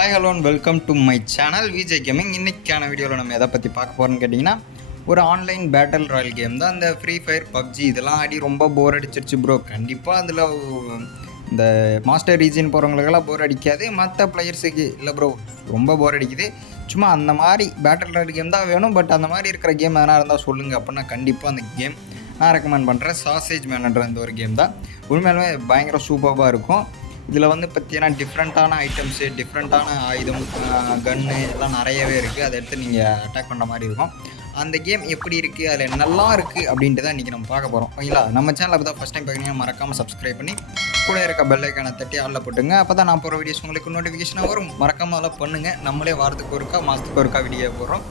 Hi hello and welcome to my channel Vijay gaming. இன்றைக்கான வீடியோவில் நம்ம எதை பற்றி பார்க்க போகிறோன்னு கேட்டிங்கன்னா, ஒரு ஆன்லைன் பேட்டில் ராயல் கேம் தான். இந்த ஃப்ரீ ஃபயர், பப்ஜி இதெல்லாம் ஆடி ரொம்ப போர் அடிச்சிருச்சு ப்ரோ. கண்டிப்பாக அதில் இந்த மாஸ்டர் ரீஜன் போகிறவங்களுக்கெல்லாம் போர் அடிக்காது, மற்ற பிளேயர்ஸுக்கு இல்லை ப்ரோ ரொம்ப போர் அடிக்குது. சும்மா அந்த மாதிரி பேட்டில் ராயல் கேம் தான் வேணும். பட் அந்த மாதிரி இருக்கிற கேம் எதனா இருந்தால் சொல்லுங்கள் அப்படின்னா கண்டிப்பாக அந்த கேம் நான் ரெக்கமெண்ட் பண்ணுறேன். சாசேஜ் மேன்ன்ற இந்த ஒரு கேம் தான். உண்மையிலுமே பயங்கர சூப்பராக இருக்கும். இதில் பார்த்தீங்கன்னா டிஃப்ரெண்ட்டான ஐட்டம்ஸு, டிஃப்ரெண்ட்டான ஆயுதம், கன்னு எல்லாம் நிறையவே இருக்குது. அதை எடுத்து நீங்கள் அட்டாக் பண்ணுற மாதிரி இருக்கும். அந்த கேம் எப்படி இருக்குது, அதில் நல்லா இருக்குது அப்படின்ட்டு தான் இன்றைக்கி நம்ம பார்க்க போகிறோம். ஓகேங்களா? நம்ம சேனலில் அப்போ தான் ஃபஸ்ட் டைம் பார்க்குறீங்கன்னா மறக்காமல் சப்ஸ்கிரைப் பண்ணி கூட இருக்க பெல் ஐக்கானை தட்டி ஆளில் போட்டுங்க. அப்போ தான் நான் போகிற வீடியோஸ் உங்களுக்கு நோட்டிஃபிகேஷனாக வரும். மறக்காமல் அதெல்லாம் பண்ணுங்கள். நம்மளே வாரத்துக்கு ஒருக்கா மாதத்துக்கு ஒருக்கா வீடியோ போடுறோம்.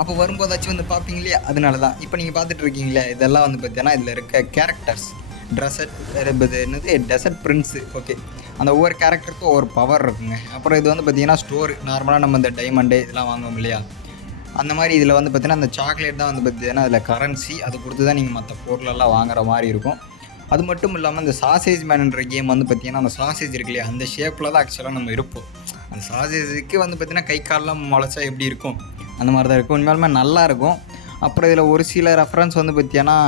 அப்போ வரும்போதாச்சும் பார்ப்பீங்க இல்லையா? அதனால தான் இப்போ நீங்கள் பார்த்துட்டு இருக்கீங்களே இதெல்லாம் பார்த்தீங்கன்னா இதில் இருக்க கேரக்டர்ஸ் டெசர்ட் பிரின்ஸு. ஓகே, அந்த ஒவ்வொரு கேரக்டருக்கும் ஒவ்வொரு பவர் இருக்குங்க. அப்புறம் இது பார்த்தீங்கன்னா ஸ்டோர். நார்மலாக நம்ம இந்த டைமண்டு இதெல்லாம் வாங்குவோம் இல்லையா, அந்த மாதிரி இதில் பார்த்தீங்கன்னா அந்த சாக்லேட் தான் பார்த்தீங்கன்னா அதில் கரன்சி. அது கொடுத்து தான் நீங்கள் மற்ற பொருளெல்லாம் வாங்குற மாதிரி இருக்கும். அது மட்டும் இல்லாமல் இந்த சாசேஜ் மேன்ன்ற கேம் பார்த்தீங்கன்னா அந்த சாசேஜ் இருக்கு இல்லையா, அந்த ஷேப்பில் தான் ஆக்சுவலாக நம்ம இருப்போம். அந்த சாசேஜுக்கு பார்த்தீங்கன்னா கை காலெலாம் முளைச்சா எப்படி இருக்கும் அந்த மாதிரி தான் இருக்கும். உண்மையாலுமே நல்லாயிருக்கும். அப்புறம் இதில் ஒரு சில ரெஃபரன்ஸ் பார்த்தீங்கன்னா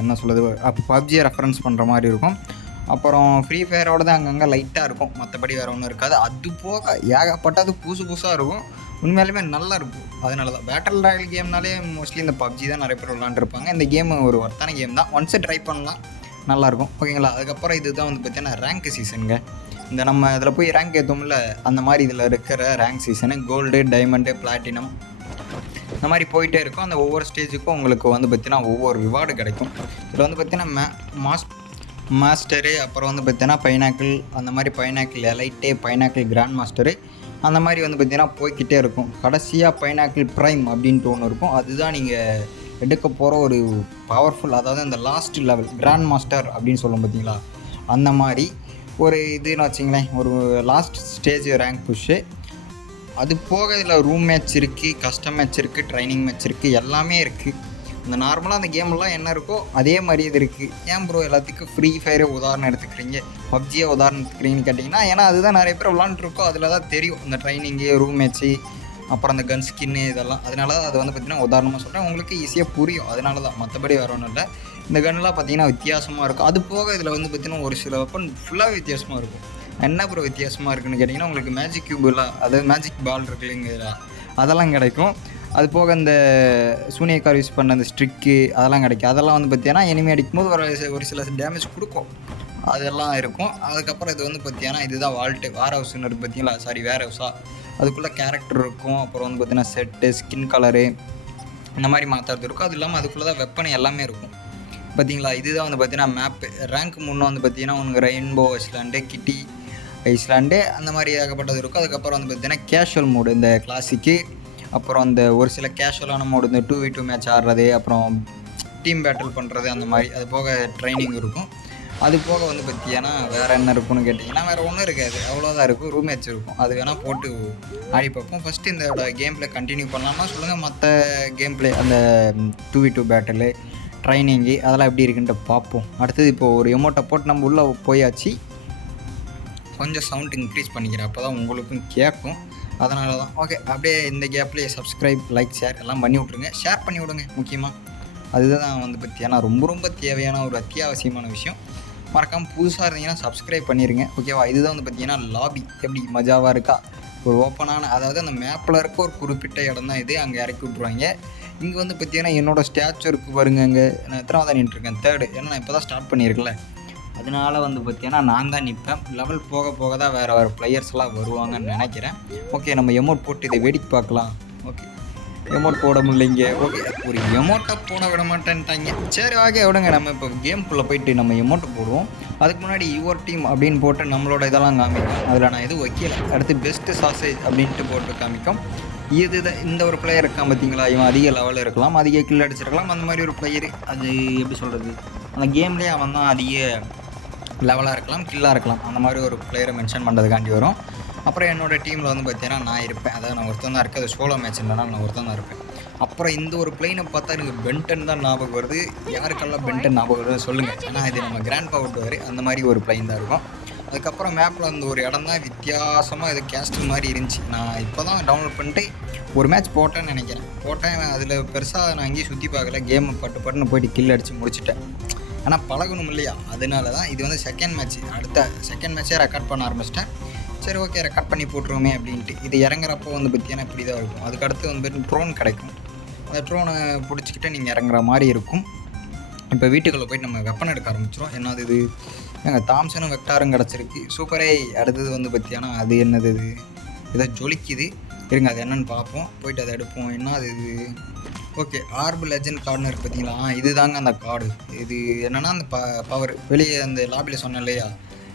என்ன சொல்லுது, அப்போ பப்ஜியை ரெஃபரன்ஸ் பண்ணுற மாதிரி இருக்கும். அப்புறம் ஃப்ரீ ஃபயரோட தான் அங்கங்கே லைட்டாக இருக்கும், மற்றபடி வேறு ஒன்றும் இருக்காது. அது போக ஏகப்பட்டது புதுசாக இருக்கும். உண்மையாலுமே நல்லாயிருக்கும். அதனால தான் பேட்டில் ராயல் கேம்னாலே மோஸ்ட்லி இந்த பப்ஜி தான் நிறைய பேர் விளாண்டுருப்பாங்க. இந்த கேம் ஒரு ஒர்த்தான கேம் தான், ஒன்ஸை ட்ரை பண்ணலாம், நல்லாயிருக்கும். ஓகேங்களா? அதுக்கப்புறம் இது தான் பார்த்தீங்கன்னா ரேங்க் சீசனுங்க. இந்த நம்ம இதில் போய் ரேங்க் ஏற்றோம்ல, அந்த மாதிரி இதில் இருக்கிற rank season gold, diamond, platinum இந்த மாதிரி போயிட்டே இருக்கும். அந்த ஒவ்வொரு ஸ்டேஜுக்கும் உங்களுக்கு பார்த்தீங்கன்னா ஒவ்வொரு ரிவார்டு கிடைக்கும். இதில் பார்த்தீங்கன்னா மாஸ்டரு, அப்புறம் பார்த்தீங்கன்னா பைனாக்கிள், அந்த மாதிரி பைனாக்கிள் எலைட்டே, பைனாக்கிள் கிராண்ட் மாஸ்டரு, அந்த மாதிரி பார்த்தீங்கன்னா போய்கிட்டே இருக்கும். கடைசியாக பைனாக்கிள் ப்ரைம் அப்படின்ட்டு ஒன்று இருக்கும். அதுதான் நீங்கள் எடுக்க போகிற ஒரு பவர்ஃபுல், அதாவது அந்த லாஸ்ட் லெவல் கிராண்ட் மாஸ்டர் அப்படின்னு சொல்லும் பார்த்தீங்களா, அந்த மாதிரி ஒரு இதுன்னு வச்சிங்களேன், ஒரு லாஸ்ட் ஸ்டேஜ் ரேங்க் புஷ்ஷு. அது போக இதில் ரூம் மேட்ச் இருக்குது, கஸ்டம் மேட்ச் இருக்குது, ட்ரைனிங் மேட்ச் இருக்குது, எல்லாமே இருக்குது. இந்த நார்மலாக அந்த கேம்லாம் என்ன இருக்கோ அதே மாதிரி இது இருக்குது. ஏன் ப்ரோ எல்லாத்துக்கும் ஃப்ரீ ஃபயரை உதாரணம் எடுத்துக்கிறீங்க, பப்ஜியை உதாரணம் எடுத்துக்கிறீங்கன்னு கேட்டிங்கன்னா, ஏன்னா அதுதான் நிறைய பேர் விளாண்டுருக்கோம். அதில் தான் தெரியும் இந்த ட்ரைனிங்கு, ரூம் மேட்ச்சு, அப்புறம் அந்த கன் ஸ்கின்னு இதெல்லாம். அதனால தான் அது பார்த்திங்கன்னா உதாரணமாக சொல்கிறேன், உங்களுக்கு ஈஸியாக புரியும். அதனால தான், மற்றபடி வேறு ஒன்றும் இல்லை. இந்த கன்லாம் பார்த்திங்கன்னா வித்தியாசமாக இருக்கும். அது போக இதில் பார்த்திங்கன்னா ஒரு சில வெப்பன் ஃபுல்லாக வித்தியாசமாக இருக்கும். என்ன ப்ரோ வித்தியாசமாக இருக்குன்னு கேட்டிங்கன்னா, உங்களுக்கு மேஜிக் கியூபெலாம், அதாவது மேஜிக் பால் இருக்கு இல்லைங்களா, அதெல்லாம் கிடைக்கும். அது போக இந்த சூனியக்கார் யூஸ் பண்ண அந்த ஸ்ட்ரிக்கு அதெல்லாம் கிடைக்கும். அதெல்லாம் பார்த்தீங்கன்னா எனிமி அடிக்கும்போது ஒரு சில டேமேஜ் கொடுக்கும், அதெல்லாம் இருக்கும். அதுக்கப்புறம் இது பார்த்தீங்கன்னா இதுதான் வால்ட்டு, வேர் ஹவுஸ்ன்னு இருக்குது பார்த்தீங்களா, சாரி வேர் ஹவுஸாக, அதுக்குள்ளே கேரக்டர் இருக்கும். அப்புறம் பார்த்தீங்கன்னா செட்டு, ஸ்கின் கலரு இந்த மாதிரி மாற்றுறது இருக்கும். அது இல்லாமல் அதுக்குள்ளே தான் வெப்பன் எல்லாமே இருக்கும் பார்த்தீங்களா. இதுதான் பார்த்தீங்கன்னா மேப்பு. ரேங்க் முன்னே பார்த்தீங்கன்னா உங்களுக்கு ரெயின்போ ஐஸ்லாண்டு, கிட்டி ஐஸ்லாண்டு அந்த மாதிரி ஏகப்பட்டது இருக்கும். அதுக்கப்புறம் பார்த்தீங்கன்னா கேஷுவல் மோடு, இந்த கிளாசிக்கு, அப்புறம் அந்த ஒரு சில கேஷுவலான மோடு, இந்த 2v2 மேட்ச் ஆடுறது, அப்புறம் டீம் பேட்டில் பண்ணுறது, அந்த மாதிரி. அது போக ட்ரைனிங் இருக்கும். அது போக பார்த்தீங்கன்னா வேறு என்ன இருக்குன்னு கேட்டிங்கன்னா, வேறு ஒன்றும் இருக்காது, அவ்வளோதான் இருக்கும். ரூம் மேட்ச் இருக்கும், அது வேணால் போட்டு ஆடி பார்ப்போம். ஃபஸ்ட்டு இந்த கேம் பிளே கண்டினியூ பண்ணலாமா சொல்லுங்கள். மற்ற கேம் பிளே அந்த 2v2 பேட்டிலு, ட்ரைனிங்கு அதெல்லாம் எப்படி இருக்குன்ட்டு பார்ப்போம். அடுத்தது இப்போது ஒரு எமௌண்ட்டை போட்டு நம்ம உள்ளே போயாச்சு. கொஞ்சம் சவுண்ட் இன்க்ரீஸ் பண்ணிக்கிறேன், அப்போ தான் உங்களுக்கும் கேட்கும். அதனால தான். ஓகே, அப்படியே இந்த கேப்லேயே சப்ஸ்கிரைப், லைக், ஷேர் எல்லாம் பண்ணி விட்ருங்க. ஷேர் பண்ணி விடுங்க முக்கியமாக. அதுதான் பார்த்தீங்கன்னா ரொம்ப ரொம்ப தேவையான ஒரு அத்தியாவசியமான விஷயம். மறக்காமல் புதுசாக இருந்தீங்கன்னா சப்ஸ்கிரைப் பண்ணிடுங்க. ஓகேவா? இதுதான் பார்த்தீங்கன்னா லாபி. எப்படி மஜாவாக இருக்கா, ஒரு ஓப்பனான, அதாவது அந்த மேப்பில் இருக்க ஒரு குறிப்பிட்ட இடம் தான் இது, அங்கே இறக்கி விட்ருவாங்க. இங்கே பார்த்தீங்கன்னா என்னோடய ஸ்டாச்சு இருக்குது பாருங்க. அங்கே நான் எத்தனாவது தான் நின்றுருக்கேன், தேர்டு. ஏன்னா நான் இப்போ தான் ஸ்டார்ட் பண்ணியிருக்கல, அதனால் பார்த்தீங்கன்னா நான் தான் நிற்பேன். லெவல் போக போக தான் வேறு பிளேயர்ஸ்லாம் வருவாங்கன்னு நினைக்கிறேன். ஓகே, நம்ம எமௌண்ட் போட்டு இதை வேடிக்கை பார்க்கலாம். ஓகே, எமௌண்ட் போட முடியலைங்க. ஓகே, ஒரு எமௌண்ட்டை போட விட மாட்டேன்ட்டாங்க. சரி, ஓகே விடுங்க. நம்ம இப்போ கேம்குள்ளே போயிட்டு நம்ம எமௌண்ட்டு போடுவோம். அதுக்கு முன்னாடி யுவர் டீம் அப்படின்னு போட்டு நம்மளோட இதெல்லாம் காமிக்கும். அதில் நான் எதுவும் வைக்கல. அடுத்து பெஸ்ட்டு சாசேஜ் அப்படின்ட்டு போட்டு காமிக்கும். இந்த ஒரு பிளேயர் இருக்கான் பார்த்தீங்களா, இவன் அதிக லெவலில் இருக்கலாம், அதிக கில் அடிச்சிருக்கலாம். அந்த மாதிரி ஒரு பிளேயரு, அது எப்படி சொல்கிறது, அந்த கேம்லேயே அவன் தான் அதிக லெவலாக இருக்கலாம், கில்லாக இருக்கலாம். அந்த மாதிரி ஒரு பிளேயரை மென்ஷன் பண்ணுறதுக்காண்டி வரும். அப்புறம் என்னோடய டீமில் பார்த்தீங்கன்னா நான் இருப்பேன். அதாவது நான் ஒருத்தன் தான் இருக்கேன். அது சோலோ மேட்ச்ன்றனால நான் ஒருத்தன் தான் இருப்பேன். அப்புறம் இந்த ஒரு பிளேனை பார்த்தா எனக்கு பென்டன் தான் ஞாபகம் வருது. யாருக்கெல்லாம் பென்டன் ஞாபகம் வருது சொல்லுங்கள். ஏன்னா இது நம்ம கிராண்ட் பவர் அந்த மாதிரி ஒரு பிளைன் தான் இருக்கும். அதுக்கப்புறம் மேப்பில் அந்த ஒரு இடம் தான் வித்தியாசமாக இது கேஸ்டில் மாதிரி இருந்துச்சு. நான் இப்போ தான் டவுன்லோட் பண்ணிட்டு ஒரு மேட்ச் போட்டேன்னு நினைக்கிறேன். போட்டேன், அதில் பெருசாக நான் அங்கேயும் சுற்றி பார்க்கல, கேமை பட்டுன்னு போயிட்டு கில் அடித்து முடிச்சிட்டேன். ஆனால் பழகணும் இல்லையா, அதனால தான் இது வந்து செகண்ட் மேட்ச். அடுத்த செகண்ட் மேட்ச்சே ரெக்கார்ட் பண்ண ஆரம்பிச்சிட்டேன். சரி ஓகே, ரெக்கார்ட் பண்ணி போட்டுருவோமே அப்படின்ட்டு. இது இறங்குறப்போ வந்து பார்த்தீங்கன்னா இப்படி தான் இருக்கும். அதுக்கடுத்து வந்து ட்ரோன் கிடைக்கும். அந்த ட்ரோனை பிடிச்சிக்கிட்டு நீங்கள் இறங்குற மாதிரி இருக்கும். இப்போ வீட்டுக்குள்ளே போய்ட்டு நம்ம வெப்பன் எடுக்க ஆரம்பிச்சிடும். என்னது இது, எங்கள் தாம்சனும் வெக்டாரும் கிடச்சிருக்கு, சூப்பரே. அடுத்தது வந்து பார்த்தீங்கன்னா அது என்னது, இது ஏதோ ஜொலிக்குது, இருங்க அது என்னென்னு பார்ப்போம். போயிட்டு அதை எடுப்போம். என்ன அது இது, ஓகே ஆர்பு லெஜண்ட் கார்டுன்னு இருக்குது பார்த்தீங்களா, இது தாங்க அந்த கார்டு. இது என்னென்னா அந்த பவர் வெளியே அந்த லாபியில் சொன்னேன் இல்லையா,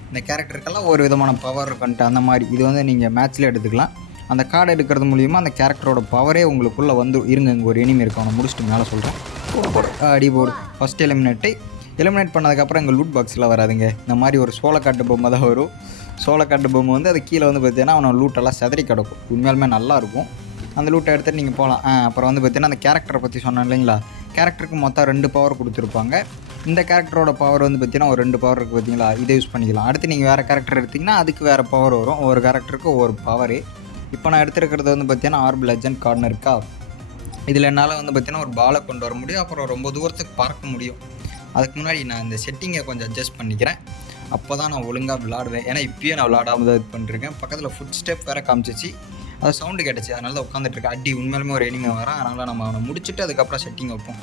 இந்த கேரக்டருக்கெல்லாம் ஒரு விதமான பவர் இருக்குன்ட்டு அந்த மாதிரி. இது வந்து நீங்கள் மேட்ச்லேயே எடுத்துக்கலாம். அந்த கார்டு எடுக்கிறது மூலிமா அந்த கேரக்டரோட பவரே உங்களுக்குள்ளே வந்து இருங்க. இங்கே ஒரு எனிமி இருக்கும், அவனை முடிச்சுட்டு மேலே சொல்கிறேன். அடி போடு. ஃபஸ்ட் எலிமினேட் பண்ணதுக்கப்புறம் எங்கள் லூட் பாக்ஸில் வராதுங்க. இந்த மாதிரி ஒரு சோளக்காட்டு பொம்மை தான் வரும். சோளக்காட்டு பொம்மை வந்து அது கீழே வந்து பார்த்தீங்கன்னா அவனை லூட்டெல்லாம் செதறி கிடக்கும். உண்மையாலுமே நல்லாயிருக்கும். அந்த லூட்டை எடுத்துகிட்டு நீங்கள் போகலாம். அப்புறம் வந்து பார்த்தீங்கன்னா அந்த கேரக்டரை பற்றி சொன்னேன் இல்லைங்களா, கேரக்டருக்கு மொத்தம் 2 பவர் கொடுத்துருப்பாங்க. இந்த கேரக்டரோட பவர் வந்து பார்த்தீங்கன்னா ஒரு 2 பவர் இருக்குது பார்த்தீங்களா, இதை யூஸ் பண்ணிக்கலாம். அடுத்து நீங்கள் வேறு கேரக்டர் எடுத்திங்கன்னா அதுக்கு வேறு பவர் வரும். ஒரு கேரக்டருக்கு ஒரு பவர். இப்போ நான் எடுத்துருக்கிறது வந்து பார்த்தீங்கன்னா ஆர்பு லெஜண்ட் கார்டுன்னு இருக்கா, இதில் என்னால் வந்து பார்த்தீங்கன்னா ஒரு பாலை கொண்டு வர முடியும். அப்புறம் ரொம்ப தூரத்துக்கு பறக்க முடியும். அதுக்கு முன்னாடி நான் இந்த செட்டிங்கை கொஞ்சம் அட்ஜஸ்ட் பண்ணிக்கிறேன். அப்போ தான் நான் ஒழுங்காக விளாடுவேன். ஏன்னா இப்போயே நான் விளாடாமல் தான் இது பண்ணிருக்கேன். பக்கத்தில் ஃபுட் ஸ்டெப் வேறு காமிச்சிச்சு, அது சவுண்டு கேட்டுச்சு, அதனால தான் உட்காந்துட்ருக்கேன். அடி உண்மையிலுமே ஒரு எனிமே வரான். அதனால் நம்ம அவனை முடிச்சுட்டு அதுக்கப்புறம் செட்டிங் வைப்போம்.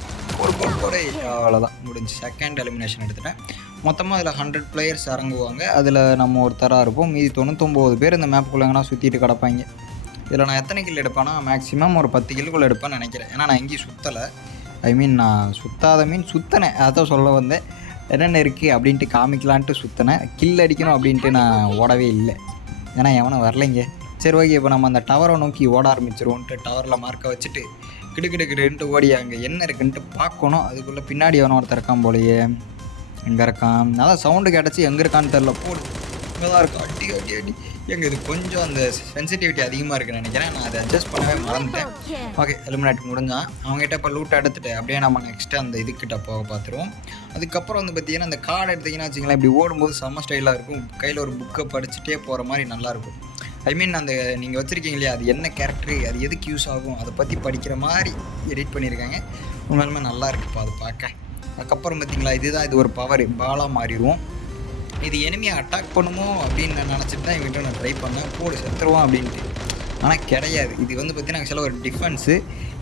ஒரு அவ்வளோதான் முடிஞ்சு. செகண்ட் எலிமினேஷன் எடுத்துட்டேன். மொத்தமாக அதில் 100 பிளேயர்ஸ் இறங்குவாங்க. அதில் நம்ம ஒருத்தராக இருப்போம். மீதி 99 பேர் இந்த மேப்புக்குள்ளங்கன்னா சுற்றிட்டு கிடப்பாங்க. இதில் நான் எத்தனை கில் எடுப்பேன்னா மேக்ஸிமம் ஒரு 10 கில்லுக்குள்ளே எடுப்பேன்னு நினைக்கிறேன். ஏன்னா நான் எங்கேயும் சுற்றலை. நான் சுற்றினேன். அதான் சொல்ல வந்தேன். என்னென்ன இருக்குது அப்படின்ட்டு காமிக்கலான்ட்டு சுற்றினேன். கில் அடிக்கணும் அப்படின்ட்டு நான் ஓடவே இல்லை. ஏன்னா எவனும் வரலைங்க. சரி ஓகே, இப்போ நம்ம அந்த டவரை நோக்கி ஓட ஆரம்பிச்சிருவோன்ட்டு டவரில் மார்க்கை வச்சுட்டு கிடுக்கிடுக்கிட்டு ஓடி அங்கே என்ன இருக்குன்ட்டு பார்க்கணும். அதுக்குள்ளே பின்னாடி எவனோ ஒருத்தர் இருக்கான் போலையே. எங்கே இருக்கான், அதான் சவுண்டு கிடச்சி எங்கே இருக்கான்னு தெரில. போடு, இங்கே தான் இருக்கும். அடி எங்கள் இது கொஞ்சம் அந்த சென்சிட்டிவிட்டி அதிகமாக இருக்குன்னு நினைக்கிறேன். நான் அதை அட்ஜஸ்ட் பண்ணவே மறந்துட்டேன். ஓகே, எலிமினேட் முடிஞ்சான். அவங்ககிட்ட இப்போ லூட்டை எடுத்துகிட்டு அப்படியே நம்ம நெக்ஸ்ட்டு அந்த இதுக்கிட்ட போக பார்த்துருவோம். அதுக்கப்புறம் வந்து பார்த்தீங்கன்னா அந்த கார்டு எடுத்திங்கன்னா வச்சிங்களேன், இப்படி ஓடும்போது செம்ம ஸ்டைலாக இருக்கும். கையில் ஒரு புக்கை படிச்சுட்டே போகிற மாதிரி நல்லாயிருக்கும். அந்த நீங்கள் வச்சுருக்கீங்க இல்லையா, அது என்ன கேரக்டரு, அது எதுக்கு யூஸ் ஆகும், அதை பற்றி படிக்கிற மாதிரி எடிட் பண்ணியிருக்காங்க. உண்மையிலுமே நல்லா இருக்குப்பா அது பார்க்க. அதுக்கப்புறம் பார்த்திங்களா, இது ஒரு பவர் பாலாக மாறிடுவோம். இது எனிமியை அட்டாக் பண்ணுமோ அப்படின்னு நான் நினச்சிட்டு தான் இவங்கிட்ட நான் ட்ரை பண்ணேன். போடு செத்துருவான் அப்படின்ட்டு. ஆனால் கிடையாது. இது வந்து பார்த்திங்கன்னா ஆக்சுவலாக ஒரு டிஃபென்ஸு.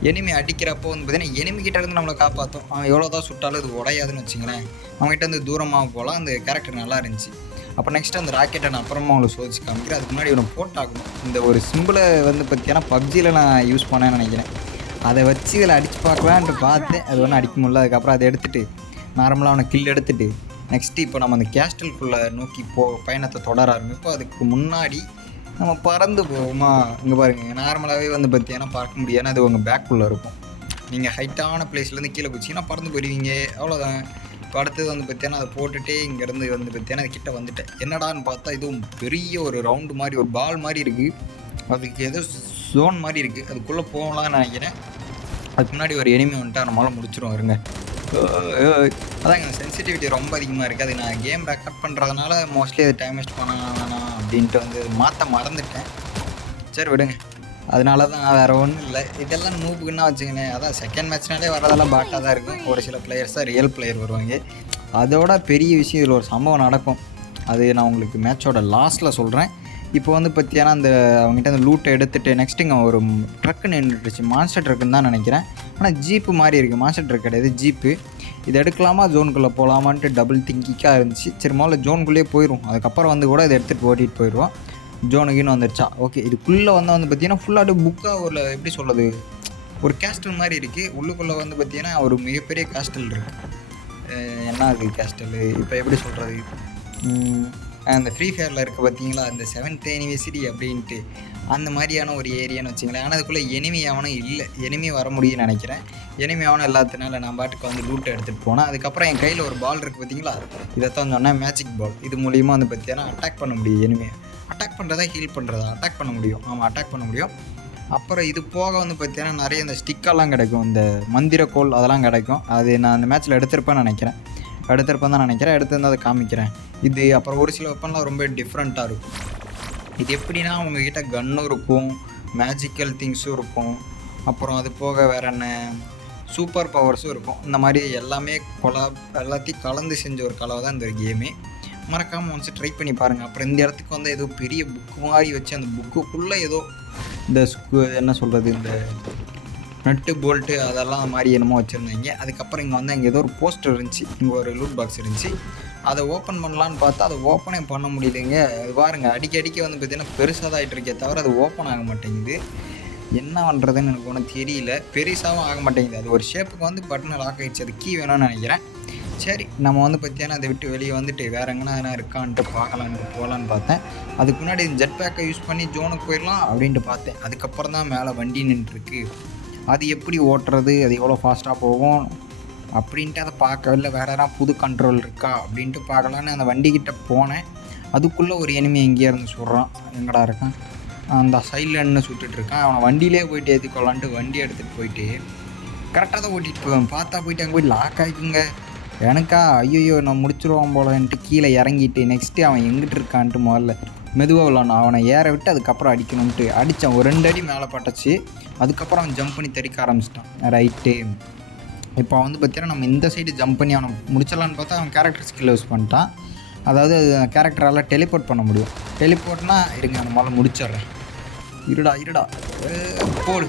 எனிமி அடிக்கிறப்போ வந்து பார்த்திங்கன்னா எனிமிக்கிட்ட இருந்து நம்மளை காப்பாற்றும். அவன் எவ்வளோ தான் சுட்டாலும் இது உடையாதுன்னு வச்சுங்களேன். அவங்ககிட்ட வந்து தூரமாக போகலாம். அந்த கேரக்டர் நல்லா இருந்துச்சு. அப்போ நெக்ஸ்ட்டு அந்த ராக்கெட்டை நான் அப்புறமா அவங்களை சோதிச்சு காமிக்கிறேன். அதுக்கு முன்னாடி இவனை போட்டாகணும். இந்த ஒரு சிம்பிளை வந்து பார்த்தீங்கன்னா பப்ஜியில் நான் யூஸ் பண்ணேன்னு நினைக்கிறேன். அதை வச்சு இதில் அடித்து பார்க்கலான்ட்டு பார்த்தேன். அது ஒன்றும் அடிக்க முடியல. அதுக்கப்புறம் அதை எடுத்துகிட்டு நார்மலாக அவனை கில் எடுத்துகிட்டு நெக்ஸ்ட்டு இப்போ நம்ம அந்த கேஸ்டலுக்குள்ளே நோக்கி பயணத்தை தொடர ஆரம்பிப்போம். அதுக்கு முன்னாடி நம்ம பறந்து போவோமா, இங்கே பாருங்கள். நார்மலாகவே வந்து பார்த்தீங்கன்னா பார்க்க முடியாது. ஏன்னா அது உங்கள் பேக்குள்ளே இருக்கும். நீங்கள் ஹைட்டான பிளேஸ்லேருந்து கீழே குச்சிங்கன்னா பறந்து போயிடுவீங்க, அவ்வளோதான். இப்போ அடுத்தது வந்து பார்த்தீங்கன்னா அதை போட்டுகிட்டே இங்கேருந்து வந்து பார்த்தீங்கன்னா அது கிட்டே வந்துட்டேன். என்னடான்னு பார்த்தா இதுவும் பெரிய ஒரு ரவுண்டு மாதிரி ஒரு பால் மாதிரி இருக்குது. அதுக்கு ஏதோ ஜோன் மாதிரி இருக்குது. அதுக்குள்ளே போகலான்னு நினைக்கிறேன். அதுக்கு முன்னாடி ஒரு எனிமி வந்துட்டு நம்மளால் முடிச்சிடும். வருங்க, அதாங்க சென்சிட்டிவிட்டி ரொம்ப அதிகமாக இருக்குது. அது நான் கேம் ரெக்கார்ட் பண்ணுறதுனால மோஸ்ட்லி அது டைம் வேஸ்ட் பண்ண வேணாம் அப்படின்ட்டு வந்து மாற்ற மறந்துட்டேன். சரி விடுங்க, அதனால தான் வேறு ஒன்றும் இல்லை. இதெல்லாம் நூப்புக்குன்னா வச்சுக்கினேன். அதான் செகண்ட் மேட்ச்னாலே வரதெல்லாம் பாட்டாக தான் இருக்கும். ஒரு சில பிளேயர்ஸ் தான் ரியல் பிளேயர் வருவாங்க. அதோட பெரிய விஷயம் இதில் ஒரு சம்பவம் நடக்கும். அது நான் உங்களுக்கு மேட்சோட லாஸ்ட்டில் சொல்கிறேன். இப்போ வந்து பார்த்தீங்கன்னா அந்த அவங்ககிட்ட அந்த லூட்டை எடுத்துகிட்டு நெக்ஸ்ட்டு இங்கே ஒரு ட்ரக்கு நின்றுட்டுருச்சு. மான்ஸ்டர் ட்ரக்குன்னு தான் நினைக்கிறேன். ஆனால் ஜீப்பு மாதிரி இருக்குது. மான்ஸ்டர் ட்ரக் கிடையாது, ஜீப்பு. இது எடுக்கலாமா ஜோனுக்குள்ளே போகலாமான்ட்டு டபுள் திங்கிக்காக இருந்துச்சு. சரி முதல்ல ஜோனுக்குள்ளேயே போயிடும். அதுக்கப்புறம் வந்து கூட இதை எடுத்துகிட்டு ஓட்டிகிட்டு போயிடுவோம். ஜோனுக்குன்னு வந்துடுச்சா. ஓகே, இதுக்குள்ளே வந்து பார்த்தீங்கன்னா ஃபுல்லாக புக்காக ஒரு எப்படி சொல்கிறது, ஒரு கேஸ்டல் மாதிரி இருக்குது. உள்ளுக்குள்ளே வந்து பார்த்தீங்கன்னா ஒரு மிகப்பெரிய கேஸ்டல் இருக்குது. என்ன அது கேஸ்டலு இப்போ எப்படி சொல்கிறது, அந்த ஃப்ரீ ஃபயரில் இருக்குது பார்த்தீங்களா, அந்த 7th anniversary அப்படின்ட்டு அந்த மாதிரியான ஒரு ஏரியான்னு வச்சுங்களேன். ஆனால் அதுக்குள்ளே எனிமி அவனும் இல்லை. எனிமி வர முடியும்னு நினைக்கிறேன். எனிமி அவனும் எல்லாத்தினால நான் பாட்டுக்கு வந்து லூட்டை எடுத்துகிட்டு போனேன். அதுக்கப்புறம் என் கையில் ஒரு பால் இருக்குது பார்த்தீங்களா, இதைத்தான் சொன்னேன் மேஜிக் பால். இது மூலிமா வந்து பார்த்தீங்கன்னா அட்டாக் பண்ண முடியும். எனிமையை அட்டாக் பண்ணுறதா ஹீல் பண்ணுறதா, அட்டாக் பண்ண முடியும். ஆமாம், அட்டாக் பண்ண முடியும். அப்புறம் இது போக வந்து பார்த்தீங்கன்னா நிறைய இந்த ஸ்டிக்கெல்லாம் கிடைக்கும். இந்த மந்திர கோல் அதெல்லாம் கிடைக்கும். அது நான் அந்த மேட்ச்சில் எடுத்திருப்பேன்னு நினைக்கிறேன். எடுத்திருப்பேன் தான் நினைக்கிறேன். எடுத்திருந்தால் அதை காமிக்கிறேன். இது அப்புறம் ஒரு சில வெப்பன்லாம் ரொம்ப டிஃப்ரெண்ட்டாக இருக்கும். இது எப்படின்னா அவங்கக்கிட்ட கன்னும் இருக்கும், மேஜிக்கல் திங்ஸும் இருக்கும், அப்புறம் அது போக வேறு என்ன சூப்பர் பவர்ஸும் இருக்கும். இந்த மாதிரி எல்லாமே எல்லாத்தையும் கலந்து செஞ்ச ஒரு கலவை தான் இந்த கேமே. மறக்காமல் ஒன்ஸ் ட்ரை பண்ணி பாருங்கள். அப்புறம் இந்த இடத்துக்கு வந்து ஏதோ பெரிய புக்கு மாதிரி வச்சு அந்த புக்குக்குள்ளே ஏதோ இந்த என்ன சொல்கிறது, இந்த நட்டு போல்ட்டு அதெல்லாம் மாதிரி என்னமோ வச்சுருந்தாங்க. அதுக்கப்புறம் இங்கே வந்து இங்கே ஏதோ ஒரு போஸ்டர் இருந்துச்சு, இங்கே ஒரு லூட் பாக்ஸ் இருந்துச்சு. அதை ஓப்பன் பண்ணலான்னு பார்த்தா அதை ஓப்பனே பண்ண முடியலைங்க. அது பாருங்கள், அடிக்கடிக்க வந்து பார்த்திங்கன்னா பெருசாக தான் ஆகிட்டு இருக்கே தவிர அது ஓப்பன் ஆக மாட்டேங்குது. என்ன பண்ணுறதுன்னு எனக்கு ஒன்றும் தெரியல. பெருசாகவும் ஆக மாட்டேங்குது. அது ஒரு ஷேப்புக்கு வந்து பட்டனை லாக் ஆகிடுச்சு. அது கீ வேணும்னு நினைக்கிறேன். சரி, நம்ம வந்து பார்த்திங்கன்னா அதை விட்டு வெளியே வந்துட்டு வேறு எங்கன்னா எதனா இருக்கான்ட்டு பார்க்கலான்ட்டு போகலான்னு பார்த்தேன். அதுக்கு முன்னாடி ஜெட் பேக்கை யூஸ் பண்ணி ஜோனுக்கு போயிடலாம் அப்படின்ட்டு பார்த்தேன். அதுக்கப்புறம் தான் மேலே வண்டி நின்றுருக்கு. அது எப்படி ஓட்டுறது, அது எவ்வளோ ஃபாஸ்ட்டாக போகும் அப்படின்ட்டு அதை பார்க்க, இல்லை வேறு எதனா புது கண்ட்ரோல் இருக்கா அப்படின்ட்டு பார்க்கலான்னு அந்த வண்டிக்கிட்ட போனேன். அதுக்குள்ளே ஒரு எனிமி எங்கேயே இருந்து சுடுறான். எங்கடா இருக்கான், அந்த சைட்லன்னு சுட்டுட்ருக்கான். அவனை வண்டியிலே போயிட்டு ஏற்றிக்கொள்ளான்ட்டு வண்டி எடுத்துகிட்டு போயிட்டு கரெக்டாக தான் ஓட்டிகிட்டு போவேன். பார்த்தா போயிட்டு அங்கே போய் லாக் ஆகிக்குங்க. எனக்கா ஐயோ நான் முடிச்சிருவான் போலன்ட்டு கீழே இறங்கிட்டு நெக்ஸ்ட்டு அவன் எங்கிட்டு இருக்கான்ட்டு முதல்ல மெதுவாக விளாட்ணும். அவனை ஏற விட்டு அதுக்கப்புறம் அடிக்கணுன்ட்டு அடித்தான். ஒரு 2 அடி மேலே பட்டுச்சு. அதுக்கப்புறம் அவன் ஜம்ப் பண்ணி தெறிக்க ஆரம்பிச்சிட்டான். ரைட்டு, இப்போ வந்து பார்த்தீங்கன்னா நம்ம இந்த சைடு ஜம்ப் பண்ணி அவனை முடிச்சிடலான்னு பார்த்தா அவன் கேரக்டர் ஸ்கில் யூஸ் பண்ணிட்டான். அதாவது கேரக்டரால் டெலிபோர்ட் பண்ண முடியும். டெலிபோர்ட்னா இருங்க, அந்த முதல்ல முடிச்சிட்றேன். இருடா போடு.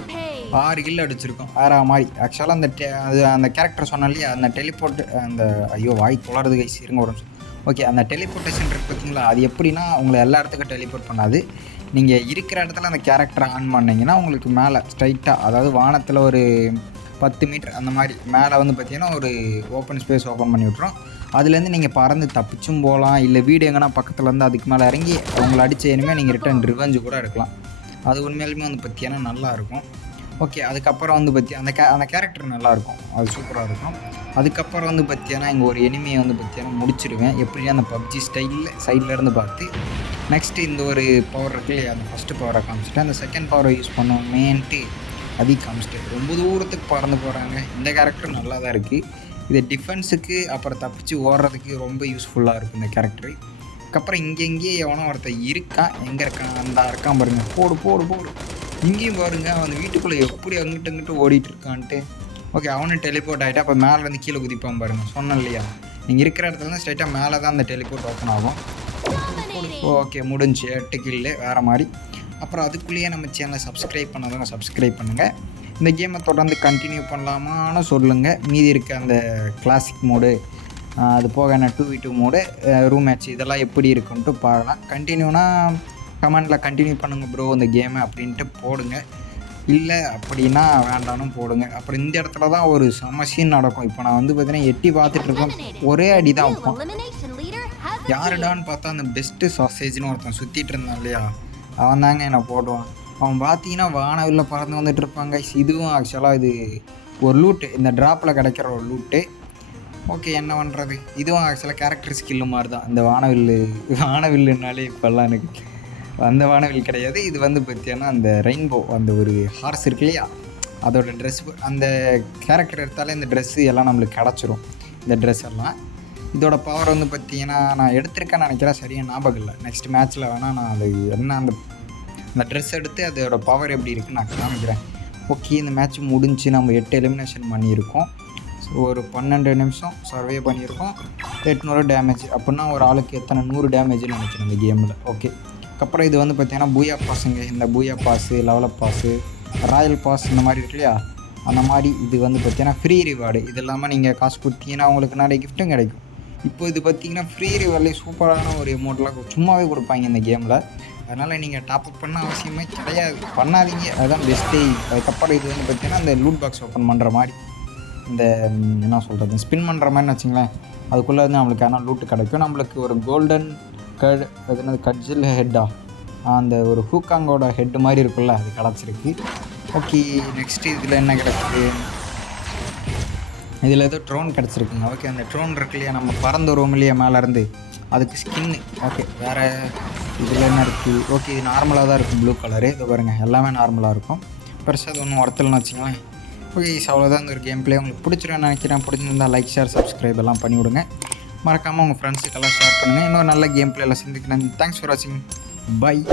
6 கில் அடிச்சிருக்கோம். வேறு மாதிரி ஆக்சுவலாக அந்த கேரக்டர் சொன்னேன் இல்லையா, அந்த டெலிபோர்ட் அந்த வாய் குளறது கைஸ் இருங்க ஒரு நிமிஷம். ஓகே, அந்த டெலிபோர்ட்டேஷன் இருக்குது பார்த்தீங்களா, அது எப்படின்னா உங்களை எல்லா இடத்துக்கும் டெலிபோர்ட் பண்ணாது. நீங்கள் இருக்கிற இடத்துல அந்த கேரக்டரை ஆன் பண்ணிங்கன்னா உங்களுக்கு மேலே ஸ்ட்ரைட்டாக, அதாவது வானத்தில் ஒரு 10 மீட்டர் அந்த மாதிரி மேலே வந்து பார்த்திங்கன்னா ஒரு ஓப்பன் ஸ்பேஸ் ஓப்பன் பண்ணி விட்றோம். அதுலேருந்து நீங்கள் பறந்து தப்பிச்சும் போகலாம். இல்லை வீடு எங்கன்னா பக்கத்தில் இருந்து அதுக்கு மேலே இறங்கி அவங்கள அடித்த இனிமேல் நீங்கள் ரிட்டர்ன் ரிவெஞ்சு கூட எடுக்கலாம். அது உண்மையிலுமே வந்து பார்த்திங்கன்னா நல்லாயிருக்கும். ஓகே, அதுக்கப்புறம் வந்து பார்த்திங்கன்னா அந்த கேரக்டர் நல்லாயிருக்கும், அது சூப்பராக இருக்கும். அதுக்கப்புறம் வந்து பார்த்திங்கன்னா இங்கே ஒரு எனிமையை வந்து பார்த்திங்கன்னா முடிச்சிடுவேன். எப்படின்னா அந்த பப்ஜி ஸ்டைலில் சைட்லேருந்து பார்த்து நெக்ஸ்ட்டு இந்த ஒரு பவர் இருக்கு இல்லையா, அந்த ஃபஸ்ட்டு பவரை காமிச்சிட்டு அந்த செகண்ட் பவரை யூஸ் பண்ணுவோமேன்ட்டு அதையும் காமிச்சிட்டு ரொம்ப தூரத்துக்கு பறந்து போகிறாங்க. இந்த கேரக்டர் நல்லா தான் இருக்குது. இது டிஃபென்ஸுக்கு அப்புறம் தப்பிச்சு ஓடுறதுக்கு ரொம்ப யூஸ்ஃபுல்லாக இருக்கும் இந்த கேரக்டரு. அதுக்கப்புறம் இங்கேயே எவனோ ஒருத்தர் இருக்கான். எங்கே இருக்கான், அந்த இருக்கான் பாருங்கள். போடு இங்கேயும் பாருங்க, அவன் வீட்டுக்குள்ளே எப்படி அங்கிட்டு ஓடிட்டு இருக்கான்ட்டு. ஓகே, அவனும் டெலிபோர்ட் ஆகிட்டா. அப்போ மேலேருந்து கீழே குதிப்பான் பாருங்கள். சொன்னேன் இல்லையா, நீங்கள் இருக்கிற இடத்துல ஸ்ட்ரைட்டாக மேலே தான் அந்த டெலிபோர்ட் ஓப்பன் ஆகும். ஓகே, முடிஞ்சு 8 கில்லு வேறு மாதிரி. அப்புறம் அதுக்குள்ளேயே நம்ம சேனலை சப்ஸ்கிரைப் பண்ணாதவங்க சப்ஸ்கிரைப் பண்ணுங்கள். இந்த கேமை தொடர்ந்து கண்டினியூ பண்ணலாமான்னு சொல்லுங்கள். மீதி இருக்க அந்த கிளாசிக் மோடு, அது போக என்ன 2v2 மோடு, ரூம் மேட்ச் இதெல்லாம் எப்படி இருக்குன்ட்டு பார்க்கலாம். கண்டினியூனா கமெண்டில் கண்டினியூ பண்ணுங்கள் ப்ரோ இந்த கேமை அப்படின்ட்டு போடுங்க. இல்லை அப்படின்னா வேண்டானும் போடுங்க. அப்புறம் இந்த இடத்துல தான் ஒரு சமசீன் நடக்கும். இப்போ நான் வந்து பார்த்தீங்கன்னா எட்டி பார்த்துட்ருக்கோம், ஒரே அடி தான் வைப்போம். யாருடான்னு பார்த்தா அந்த பெஸ்ட்டு சாசேஜ்னு ஒருத்தன் சுற்றிட்டு இருந்தான் இல்லையா, அவன் தாங்க என்னை போடுவான். அவன் பார்த்தீங்கன்னா வானவில்ல பறந்து வந்துட்டு இருப்பாங்க. இதுவும் ஆக்சுவலாக இது ஒரு லூட்டு, இந்த ட்ராப்பில் கிடைக்கிற ஒரு லூட்டு. ஓகே, என்ன பண்ணுறது, இதுவும் ஆக்சுவலாக கேரக்டர் ஸ்கில்லு மாதிரி தான். இந்த வானவில்லுனாலே இப்போல்லாம் எனக்கு அந்த வானவில் கிடையாது. இது வந்து பார்த்தீங்கன்னா அந்த ரெயின்போ, அந்த ஒரு ஹார்ஸ் இருக்கு இல்லையா, அதோடய ட்ரெஸ், அந்த கேரக்டர் எடுத்தாலே இந்த ட்ரெஸ்ஸு எல்லாம் நம்மளுக்கு கிடச்சிரும். இந்த ட்ரெஸ் எல்லாம் இதோட பவர் வந்து பார்த்திங்கன்னா நான் எடுத்திருக்கேன்னு நினைக்கிறேன், சரியாக ஞாபகம் இல்லை. நெக்ஸ்ட் மேட்ச்சில் வேணால் நான் அது என்ன அந்த ட்ரெஸ் எடுத்து அதோட பவர் எப்படி இருக்குன்னு நான் காமிக்கிறேன். ஓகே, இந்த மேட்ச் முடிஞ்சு நம்ம 8 எலிமினேஷன் பண்ணியிருக்கோம். ஸோ ஒரு 12 நிமிஷம் சர்வே பண்ணியிருக்கோம். 800 டேமேஜ் அப்படின்னா ஒரு ஆளுக்கு எத்தனை 100 டேமேஜ்னு நினைக்கிறேன் இந்த கேமில். ஓகே, அதுக்கப்புறம் இது வந்து பார்த்திங்கன்னா பூயா பாஸுங்க. இந்த booyah pass, level up pass, royal pass இந்த மாதிரி இருக்கு இல்லையா, அந்த மாதிரி இது வந்து பார்த்திங்கன்னா ஃப்ரீ ரிவார்டு. இது இல்லாமல் நீங்கள் காசு கொடுத்தீங்கன்னா உங்களுக்கு நிறைய கிஃப்ட்டும் கிடைக்கும். இப்போ இது பார்த்திங்கன்னா ஃப்ரீ ரிவார்ட்லேயே சூப்பரான ஒரு அமௌண்ட்லாம் சும்மாவே கொடுப்பாங்க இந்த கேமில். அதனால் நீங்கள் டாப்அப் பண்ண அவசியமே கிடையாது, பண்ணாதீங்க, அதுதான் பெஸ்ட்டே. அதுக்கப்புறம் இது வந்து பார்த்திங்கன்னா இந்த லூட் பாக்ஸ் ஓப்பன் பண்ணுற மாதிரி, இந்த என்ன சொல்கிறது, ஸ்பின் பண்ணுற மாதிரின்னு வச்சுங்களேன். அதுக்குள்ளே வந்து நம்மளுக்கு ஆனால் லூட்டு கிடைக்கும். நம்மளுக்கு ஒரு கோல்டன் கட்ஜில் ஹெட்டா, அந்த ஒரு ஹூக்காங்கோட ஹெட்டு மாதிரி இருக்குல்ல, அது கிடச்சிருக்கு. ஓகே, நெக்ஸ்ட்டு இதில் என்ன கிடச்சிருக்கு, இதில் ஏதோ ட்ரோன் கிடச்சிருக்குங்க. ஓகே, அந்த ட்ரோன் இருக்கு இல்லையா, நம்ம பறந்து வருவோம் இல்லையா மேலேருந்து, அதுக்கு ஸ்கின்னு. ஓகே, வேறு இதில் என்ன இருக்குது, ஓகே இது நார்மலாக தான் இருக்கும், ப்ளூ கலரு. இது பாருங்கள், எல்லாமே நார்மலாக இருக்கும், பெருசாக அது ஒன்றும் ஒருத்தலன்னு வச்சுங்களேன். ஓகே அவ்வளோதான் இந்த ஒரு கேம் ப்ளே உங்களுக்கு பிடிச்சிருன்னு நினைக்கிறேன். பிடிச்சிருந்தா லைக் ஷேர் சப்ஸ்கிரைப் எல்லாம் பண்ணி விடுங்க. மறக்காமல் உங்கள் ஃப்ரெண்ட்ஸுக்கெல்லாம் ஷேர் பண்ணுங்கள். இன்னொரு நல்ல கேம் ப்ளேயில் சந்திக்கிறேன். தேங்க்ஸ் ஃபார் வாட்சிங். பை.